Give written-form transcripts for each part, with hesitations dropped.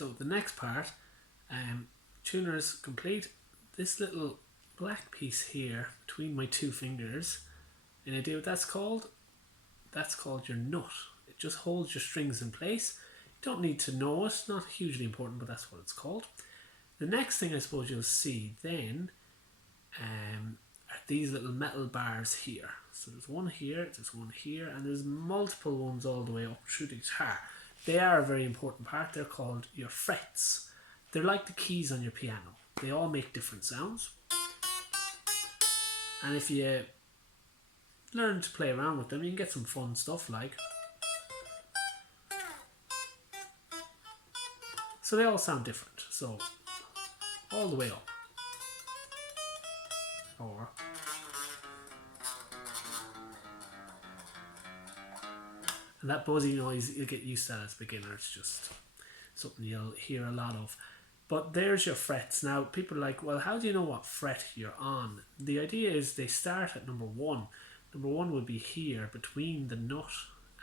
So the next part, tuners complete. This little black piece here between my two fingers, any idea what that's called? That's called your nut. It just holds your strings in place. You don't need to know it, not hugely important, but that's what it's called. The next thing I suppose you'll see then are these little metal bars here. So there's one here, and there's multiple ones all the way up through the guitar. They are a very important part. They're called your frets. They're like the keys on your piano. They all make different sounds. And if you learn to play around with them, you can get some fun stuff like. So they all sound different. So all the way up. Or. And that buzzy noise, you'll get used to that as a beginner. It's just something you'll hear a lot of. But there's your frets. Now, people are like, well, how do you know what fret you're on? The idea is they start at number 1. Number 1 would be here between the nut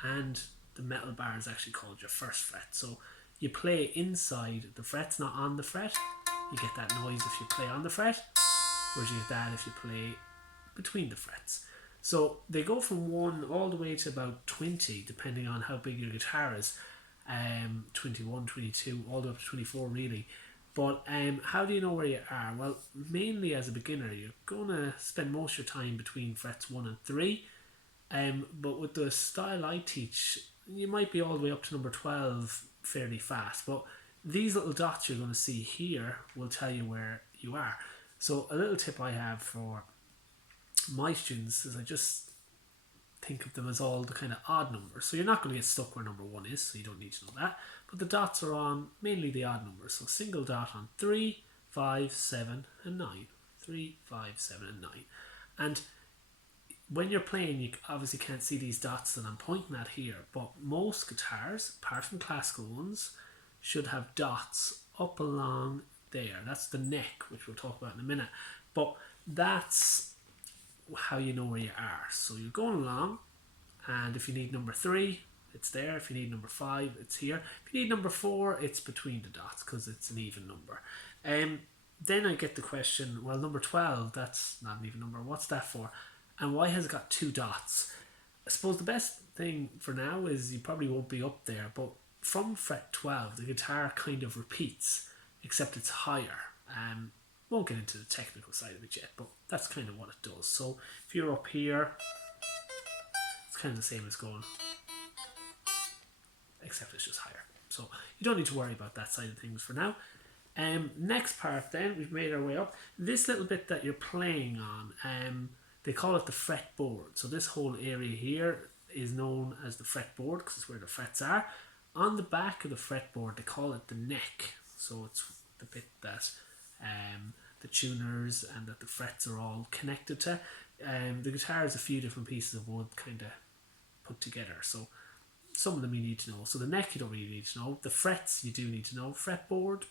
and the metal bar is actually called your first fret. So you play inside the fret's not on the fret. You get that noise if you play on the fret, whereas you get that if you play between the frets. So they go from 1 all the way to about 20, depending on how big your guitar is. 21, 22, all the way up to 24 really. But how do you know where you are? Well, mainly as a beginner, you're going to spend most of your time between frets 1 and 3. But with the style I teach, you might be all the way up to number 12 fairly fast. But these little dots you're going to see here will tell you where you are. So a little tip I have for my students is I just think of them as all the kind of odd numbers. So you're not going to get stuck where number 1 is, so you don't need to know that. But the dots are on mainly the odd numbers. So single dot on 3, 5, 7 and 9. 3, 5, 7 and 9. And when you're playing, you obviously can't see these dots that I'm pointing at here, but most guitars, apart from classical ones, should have dots up along there. That's the neck, which we'll talk about in a minute. But that's how you know where you are. So you're going along, and if you need number 3, it's there. If you need number 5, it's here. If you need number 4, it's between the dots because it's an even number. Then I get the question, well, number 12, that's not an even number. What's that for? And why has it got 2 dots? I suppose the best thing for now is you probably won't be up there, but from fret 12, the guitar kind of repeats, except it's higher. Won't get into the technical side of it yet, but that's kind of what it does. So if you're up here, it's kind of the same as going, except it's just higher. So you don't need to worry about that side of things for now. Next part then, we've made our way up. This little bit that you're playing on, they call it the fretboard. So this whole area here is known as the fretboard because it's where the frets are. On the back of the fretboard, they call it the neck. So it's the bit that the tuners and that the frets are all connected to. The guitar is a few different pieces of wood kind of put together. So some of them you need to know. So the neck you don't really need to know. The frets you do need to know. Fretboard,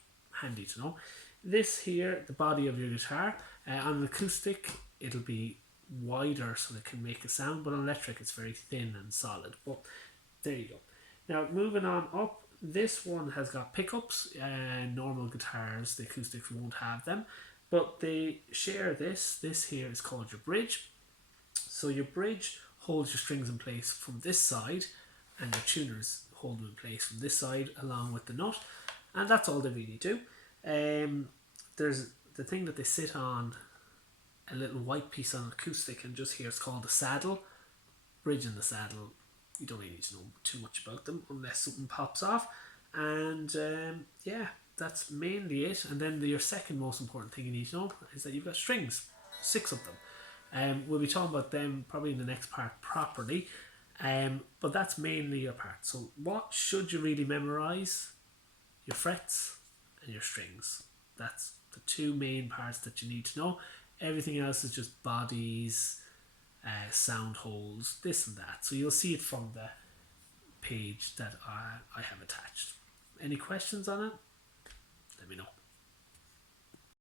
handy to know. This here, the body of your guitar. On an acoustic, it'll be wider so it can make a sound, but on electric it's very thin and solid. But there you go. Now moving on up, this one has got pickups. Normal guitars, the acoustics won't have them, but they share this. This here is called your bridge. So your bridge holds your strings in place from this side, and your tuners hold them in place from this side along with the nut, and that's all they really do. There's the thing that they sit on, a little white piece on an acoustic, and just here it's called the saddle. Bridge and the saddle, you don't really need to know too much about them unless something pops off. And yeah, that's mainly it. And then your second most important thing you need to know is that you've got strings, 6 of them. We'll be talking about them probably in the next part properly. But that's mainly your part. So what should you really memorize? Your frets and your strings. That's the 2 main parts that you need to know. Everything else is just bodies, sound holes, this and that. So you'll see it from the page that I have attached. Any questions on it? Let me know.